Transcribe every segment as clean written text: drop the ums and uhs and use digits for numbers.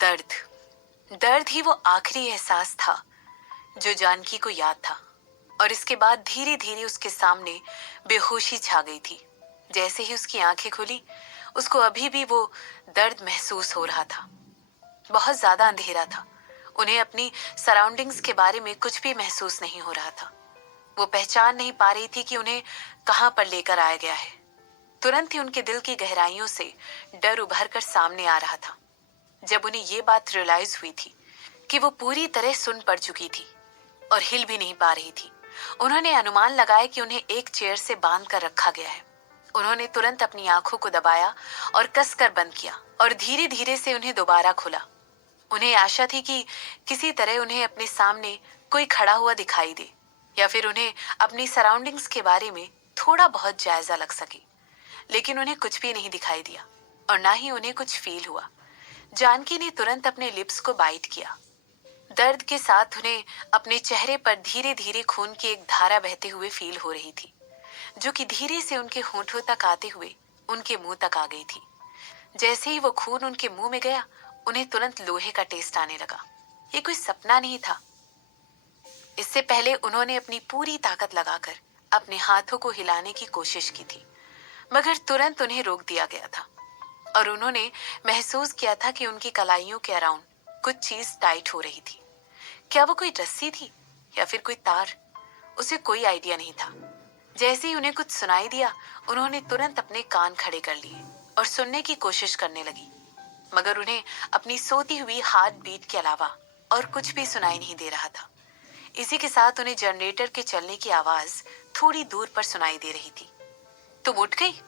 दर्द। दर्द ही वो आखिरी एहसास था जो जानकी को याद था। और इसके बाद धीरे धीरे उसके सामने बेहोशी छा गई थी। जैसे ही उसकी आंखें खुली, उसको अभी भी वो दर्द महसूस हो रहा था। बहुत ज्यादा अंधेरा था। उन्हें अपनी सराउंडिंग्स के बारे में कुछ भी महसूस नहीं हो रहा था। वो पहचान नहीं पा रही थी कि उन्हें कहां पर लेकर आया गया है। तुरंत ही उनके दिल की गहराइयों से डर उभर कर सामने आ रहा था। जब उन्हें ये बात रियलाइज हुई थी कि वो पूरी तरह सुन पड़ चुकी थी और हिल भी नहीं पा रही थी, उन्होंने अनुमान लगाया कि उन्हें एक चेयर से बांध कर रखा गया है। उन्होंने तुरंत अपनी आंखों को दबाया और कसकर बंद किया और धीरे धीरे से उन्हें दोबारा खोला। उन्हें आशा थी कि किसी तरह उन्हें अपने सामने कोई खड़ा हुआ दिखाई दे या फिर उन्हें अपनी सराउंडिंग्स के बारे में थोड़ा बहुत जायजा लग सके। लेकिन उन्हें कुछ भी नहीं दिखाई दिया और ना ही उन्हें कुछ फील हुआ। जानकी ने तुरंत अपने लिप्स को बाइट किया। दर्द के साथ उन्हें अपने चेहरे पर धीरे धीरे खून की एक धारा बहते हुए फील हो रही थी, जो कि धीरे से उनके होंठों तक आते हुए उनके मुंह तक आ गई थी। जैसे ही वो खून उनके मुंह में गया, उन्हें तुरंत लोहे का टेस्ट आने लगा। ये कोई सपना नहीं था। इससे पहले उन्होंने अपनी पूरी ताकत लगाकर अपने हाथों को हिलाने की कोशिश की थी, मगर तुरंत उन्हें रोक दिया गया था और उन्होंने महसूस किया था कि उनकी कलाइयों के अराउंड कुछ चीज टाइट हो रही थी। क्या वो कोई रस्सी थी या फिर कोई तार? उसे कोई आइडिया नहीं था। जैसे ही उन्हें कुछ सुनाई दिया, उन्होंने तुरंत अपने कान खड़े कर लिए और सुनने की कोशिश करने लगी, मगर उन्हें अपनी सोती हुई हार्ट बीट के अलावा और कुछ भी सुनाई नहीं दे रहा था। इसी के साथ उन्हें जनरेटर के चलने की आवाज थोड़ी दूर पर सुनाई दे रही थी। तुम उठ गई?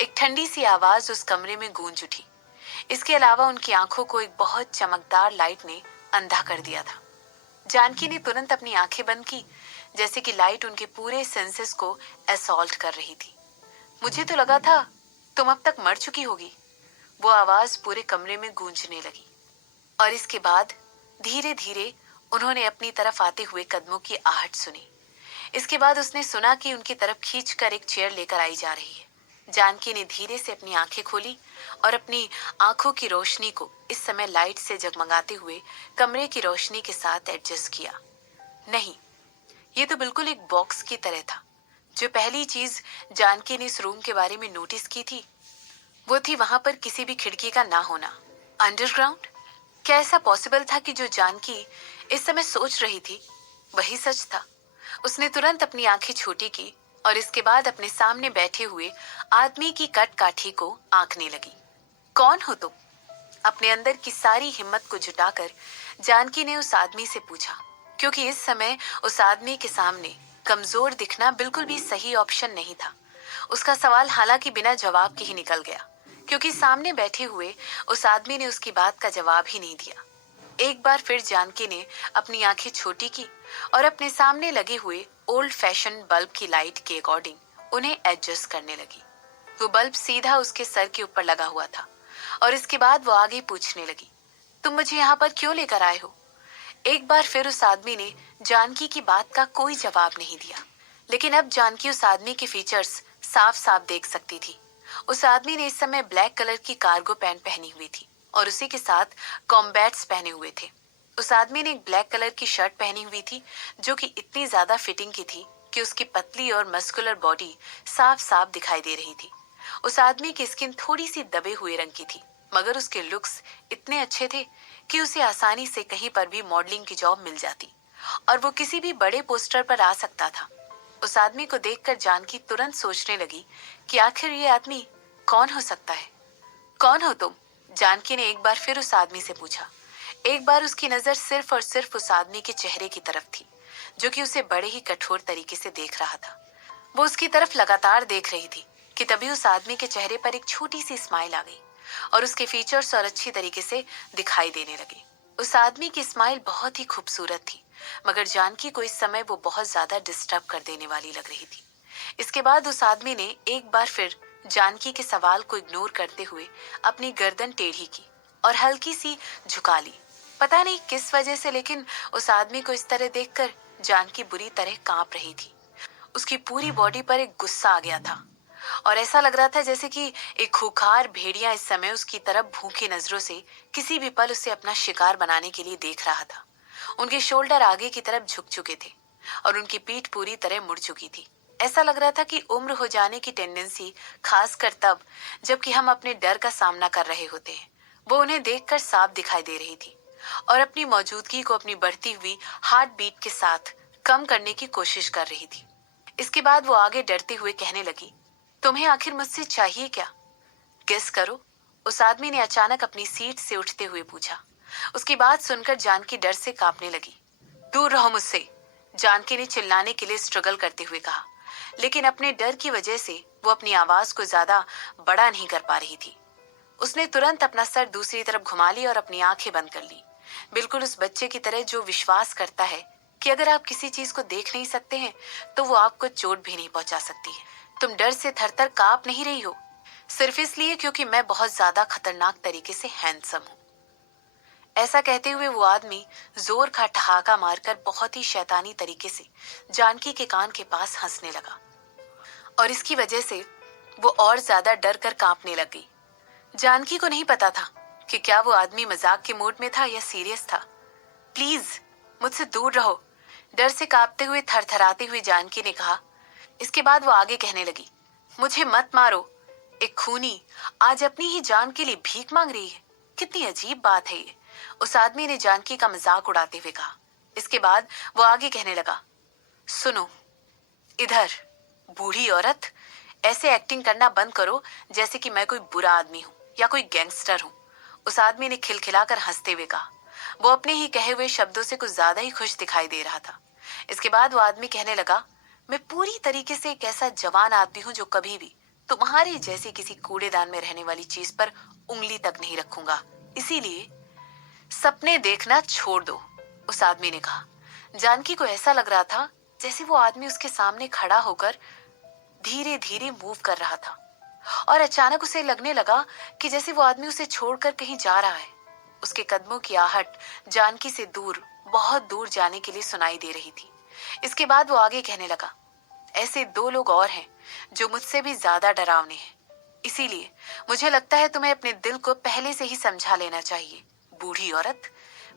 एक ठंडी सी आवाज उस कमरे में गूंज उठी। इसके अलावा उनकी आंखों को एक बहुत चमकदार लाइट ने अंधा कर दिया था। जानकी ने तुरंत अपनी आंखें बंद की, जैसे कि लाइट उनके पूरे सेंसेस को असॉल्ट कर रही थी। मुझे तो लगा था तुम अब तक मर चुकी होगी, वो आवाज पूरे कमरे में गूंजने लगी। और इसके बाद धीरे धीरे उन्होंने अपनी तरफ आते हुए कदमों की आहट सुनी। इसके बाद उसने सुना कि उनकी तरफ खींचकर एक चेयर लेकर आई जा रही है। जानकी ने धीरे से अपनी आंखें खोली और अपनी आंखों की रोशनी को इस समय लाइट से जगमगाते हुए कमरे की रोशनी के साथ एडजस्ट किया। नहीं, ये तो बिल्कुल एक बॉक्स की तरह था। जो पहली चीज जानकी ने इस रूम के बारे में नोटिस की थी, वो थी वहां पर किसी भी खिड़की का ना होना। अंडरग्राउंड? क्या ऐसा पॉसिबल था कि जो जानकी इस समय सोच रही थी वही सच था? उसने तुरंत अपनी आंखें छोटी की और इसके बाद अपने सामने बैठे हुए आदमी की कट काठी को आंकने लगी। कौन हो तुम? अपने अंदर की सारी हिम्मत को जुटाकर जानकी ने उस आदमी से पूछा, क्योंकि इस समय उस आदमी के सामने कमजोर दिखना बिल्कुल भी सही ऑप्शन नहीं था। उसका सवाल हालांकि बिना जवाब के ही निकल गया, क्योंकि सामने बैठे हुए उस आदमी ने उसकी बात का जवाब ही नहीं दिया। एक बार फिर जानकी ने अपनी आंखें छोटी की और अपने सामने लगे हुए ओल्ड फैशन बल्ब की लाइट के अकॉर्डिंग उन्हें एडजस्ट करने लगी। वो बल्ब सीधा उसके सर के ऊपर लगा हुआ था और इसके बाद वो आगे पूछने लगी, तुम मुझे यहाँ पर क्यों लेकर आए हो? एक बार फिर उस आदमी ने जानकी की बात का कोई जवाब नहीं दिया, लेकिन अब जानकी उस आदमी के फीचर्स साफ साफ देख सकती थी। उस आदमी ने इस समय ब्लैक कलर की कार्गो पैंट पहनी हुई थी और उसी के साथ कॉम्बैट्स पहने हुए थे। उस आदमी ने एक ब्लैक कलर की शर्ट पहनी हुई थी, जो कि इतनी ज्यादा फिटिंग की थी कि उसकी पतली और मस्कुलर बॉडी साफ साफ दिखाई दे रही थी। उस आदमी की स्किन थोड़ी सी दबे हुए रंग की थी, मगर उसके लुक्स इतने अच्छे थे कि उसे आसानी से कहीं पर भी मॉडलिंग की जॉब मिल जाती और वो किसी भी बड़े पोस्टर पर आ सकता था। उस आदमी को देखकर जानकी तुरंत सोचने लगी कि आखिर ये आदमी कौन हो सकता है। कौन हो तुम? जानकी ने एक बार फिर उस आदमी से पूछा। एक बार उसकी नजर सिर्फ और सिर्फ उस आदमी के चेहरे की तरफ थी, जो कि उसे बड़े ही कठोर तरीके से देख रहा था। वो उसकी तरफ लगातार देख रही थी कि तभी उस आदमी के चेहरे पर एक छोटी सी स्माइल आ गई और उसके फीचर्स और अच्छी तरीके से दिखाई देने लगे। उस आदमी की स्माइल बहुत ही खूबसूरत थी, मगर जानकी को इस समय वो बहुत ज्यादा डिस्टर्ब कर देने वाली लग रही थी। इसके बाद उस आदमी ने एक बार फिर जानकी के सवाल को इग्नोर करते हुए अपनी गर्दन टेढ़ी की और हल्की सी झुका ली। पता नहीं किस वजह से, लेकिन उस आदमी को इस तरह देखकर जानकी बुरी तरह कांप रही थी। उसकी पूरी बॉडी पर एक गुस्सा आ गया था और ऐसा लग रहा था जैसे कि एक खूंखार भेड़िया इस समय उसकी तरफ भूखी नजरों से किसी भी पल उसे अपना शिकार बनाने के लिए देख रहा था। उनके शोल्डर आगे की तरफ झुक चुके थे और उनकी पीठ पूरी तरह मुड़ चुकी थी। ऐसा लग रहा था कि उम्र हो जाने की टेंडेंसी, खासकर तब जबकि हम अपने डर का सामना कर रहे होते हैं, वो उन्हें देखकर साफ दिखाई दे रही थी और अपनी मौजूदगी को अपनी बढ़ती हुई हार्ट बीट के साथ कम करने की कोशिश कर रही थी। इसके बाद वो आगे डरते हुए कहने लगी, तुम्हें आखिर मुझसे चाहिए क्या? गेस करो। उस आदमी ने अचानक अपनी सीट से उठते हुए पूछा। उसकी बात सुनकर जानकी डर से कांपने लगी। दूर रहो मुझसे, जानकी ने चिल्लाने के लिए स्ट्रगल करते हुए कहा, लेकिन अपने डर की वजह से वो अपनी आवाज को ज्यादा बड़ा नहीं कर पा रही थी। उसने तुरंत अपना सर दूसरी तरफ घुमा लिया और अपनी आंखें बंद कर ली, बिल्कुल उस बच्चे की तरह जो विश्वास करता है कि अगर आप किसी चीज को देख नहीं सकते हैं तो वो आपको चोट भी नहीं पहुंचा सकती है। तुम डर से थरथर कांप नहीं रही हो, सिर्फ इसलिए क्योंकि मैं बहुत ज्यादा खतरनाक तरीके से हैंडसम हूँ। ऐसा कहते हुए वो आदमी जोर का ठहाका मारकर बहुत ही शैतानी तरीके से जानकी के कान के पास हंसने लगा और इसकी वजह से वो और ज्यादा डर कर कांपने लग गई। जानकी को नहीं पता था कि क्या वो आदमी मजाक के मूड में था या सीरियस था। प्लीज मुझसे दूर रहो, डर से कांपते हुए थरथराते हुए जानकी ने कहा। इसके बाद वो आगे कहने लगी, मुझे मत मारो, एक खूनी आज अपनी ही जान के लिए भीख मांग रही है, कितनी अजीब बात है ये। उस आदमी ने जानकी का मजाक उड़ाते हुए कहा। इसके बाद वो आगे कहने लगा, सुनो इधर, बूढ़ी औरत, ऐसे एक्टिंग करना बंद करो जैसे कि मैं कोई बुरा आदमी हूँ या कोई गैंगस्टर हूँ। उस आदमी ने खिलखिलाकर हंसते हुए कहा। वो अपने ही कहे हुए शब्दों से कुछ ज्यादा ही खुश दिखाई दे रहा था। इसके बाद वो आदमी कहने लगा, मैं पूरी तरीके से एक ऐसा जवान आदमी हूँ जो कभी भी तुम्हारे जैसी किसी कूड़ेदान में रहने वाली चीज पर उंगली तक नहीं रखूंगा, इसीलिए सपने देखना छोड़ दो। उस आदमी ने कहा। जानकी को ऐसा लग रहा था जैसे वो आदमी उसके सामने खड़ा होकर धीरे धीरे मूव कर रहा था और अचानक उसे लगने लगा कि जैसे वो आदमी उसे छोड़कर कहीं जा रहा है। उसके कदमों की आहट जानकी से दूर, बहुत दूर जाने के लिए सुनाई दे रही थी। इसके बाद वो आगे कहने लगा, ऐसे दो लोग और हैं जो मुझसे भी ज्यादा डरावने हैं, इसीलिए मुझे लगता है तुम्हें अपने दिल को पहले से ही समझा लेना चाहिए। बूढ़ी औरत,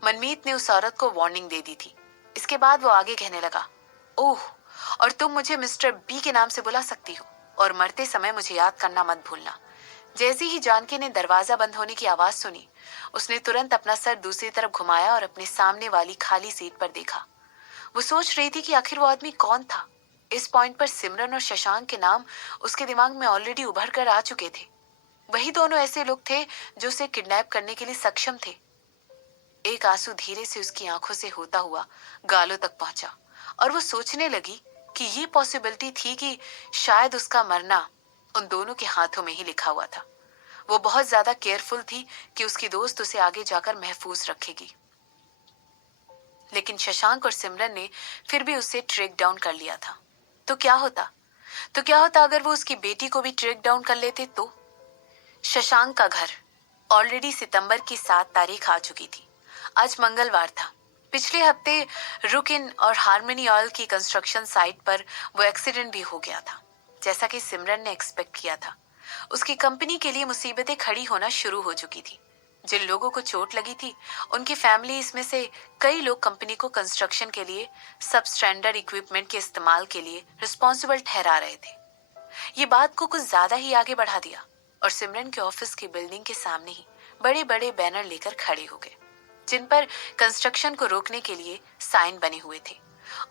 मनमीत ने उस औरत को वार्निंग दे दी थी। इसके बाद वो आगे कहने लगा, ओह, और तुम मुझे मिस्टर बी के नाम से बुला सकती हो और मरते समय मुझे याद करना मत भूलना। जैसे ही जानकी ने दरवाजा बंद होने की आवाज सुनी, उसने तुरंत अपना सर दूसरी तरफ घुमाया और अपने सामने वाली खाली सीट पर देखा। वो सोच रही थी कि आखिर वो आदमी कौन था। इस पॉइंट पर सिमरन और शशांक के नाम उसके दिमाग में ऑलरेडी उभर कर आ चुके थे। वही दोनों ऐसे लोग थे जो उसे किडनैप करने के लिए सक्षम थे। एक आंसू धीरे से उसकी आंखों से होता हुआ गालों तक पहुंचा और वो सोचने लगी कि ये पॉसिबिलिटी थी कि शायद उसका मरना उन दोनों के हाथों में ही लिखा हुआ था। वो बहुत ज्यादा केयरफुल थी कि उसकी दोस्त उसे आगे जाकर महफूज रखेगी। लेकिन शशांक और सिमरन ने फिर भी उसे ट्रैक डाउन कर लिया था। तो क्या होता? अगर वो उसकी बेटी को भी ट्रैक डाउन कर लेते तो? शशांक का घर ऑलरेडी सितंबर की 7 तारीख आ चुकी थी। आज मंगलवार था। पिछले हफ्ते रुकिन और हार्मनी ऑयल की कंस्ट्रक्शन साइट पर वो एक्सीडेंट भी हो गया था, जैसा कि सिमरन ने एक्सपेक्ट किया था। उसकी कंपनी के लिए मुसीबतें खड़ी होना शुरू हो चुकी थी। जिन लोगों को चोट लगी थी, उनकी फैमिली इसमें से कई लोग कंपनी को कंस्ट्रक्शन के लिए सब स्टैंडर्ड इक्विपमेंट के इस्तेमाल के लिए रिस्पॉन्सिबल ठहरा रहे थे। ये बात को कुछ ज्यादा ही आगे बढ़ा दिया और सिमरन के ऑफिस की बिल्डिंग के सामने ही बड़े बड़े बैनर लेकर खड़े हो गए, जिन पर कंस्ट्रक्शन को रोकने के लिए साइन बने हुए थे।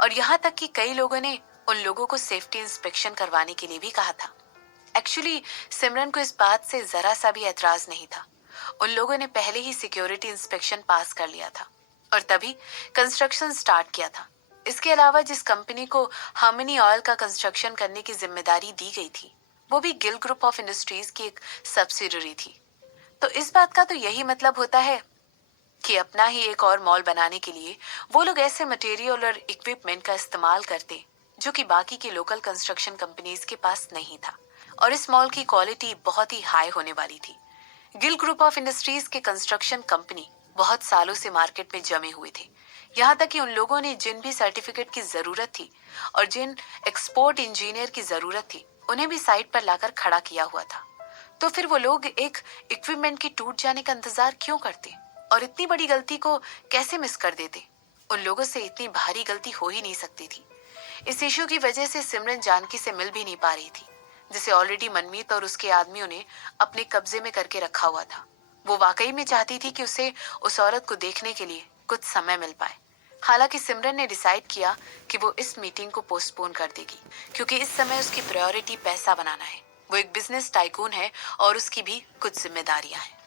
और यहाँ तक कि कई लोगों ने उन लोगों को सेफ्टी इंस्पेक्शन करवाने के लिए भी कहा था। एक्चुअली सिमरन को इस बात से जरा सा भी एतराज नहीं था। उन लोगों ने पहले ही सिक्योरिटी इंस्पेक्शन पास कर लिया था और तभी कंस्ट्रक्शन स्टार्ट किया था। इसके अलावा जिस कंपनी को हार्मनी ऑयल का कंस्ट्रक्शन करने की जिम्मेदारी दी गई थी, वो भी गिल ग्रुप ऑफ इंडस्ट्रीज की एक सब्सिडरी थी। तो इस बात का तो यही मतलब होता है कि अपना ही एक और मॉल बनाने के लिए वो लोग ऐसे मटेरियल और इक्विपमेंट का इस्तेमाल करते जो कि बाकी की लोकल कंस्ट्रक्शन कंपनीज के पास नहीं था। और इस मॉल की क्वालिटी बहुत ही हाई होने वाली थी। गिल ग्रुप ऑफ इंडस्ट्रीज के कंस्ट्रक्शन कंपनी बहुत सालों से मार्केट में जमे हुए थे। यहाँ तक कि उन लोगों ने जिन भी सर्टिफिकेट की जरूरत थी और जिन एक्सपोर्ट इंजीनियर की जरूरत थी, उन्हें भी साइड पर लाकर खड़ा किया हुआ था। तो फिर वो लोग एक इक्विपमेंट के टूट जाने का इंतजार क्यों करते और इतनी बड़ी गलती को कैसे मिस कर देते? उन लोगों से इतनी भारी गलती हो ही नहीं सकती थी। इस इशू की वजह से सिमरन जानकी से मिल भी नहीं पा रही थी, जिसे ऑलरेडी मनमीत और उसके आदमियों ने अपने कब्जे में करके रखा हुआ था। वो वाकई में चाहती थी कि उसे उस औरत को देखने के लिए कुछ समय मिल पाए। हालांकि सिमरन ने डिसाइड किया कि वो इस मीटिंग को पोस्टपोन कर देगी, क्योंकि इस समय उसकी प्रायोरिटी पैसा बनाना है। वो एक बिजनेस टाइकून है और उसकी भी कुछ जिम्मेदारियां हैं।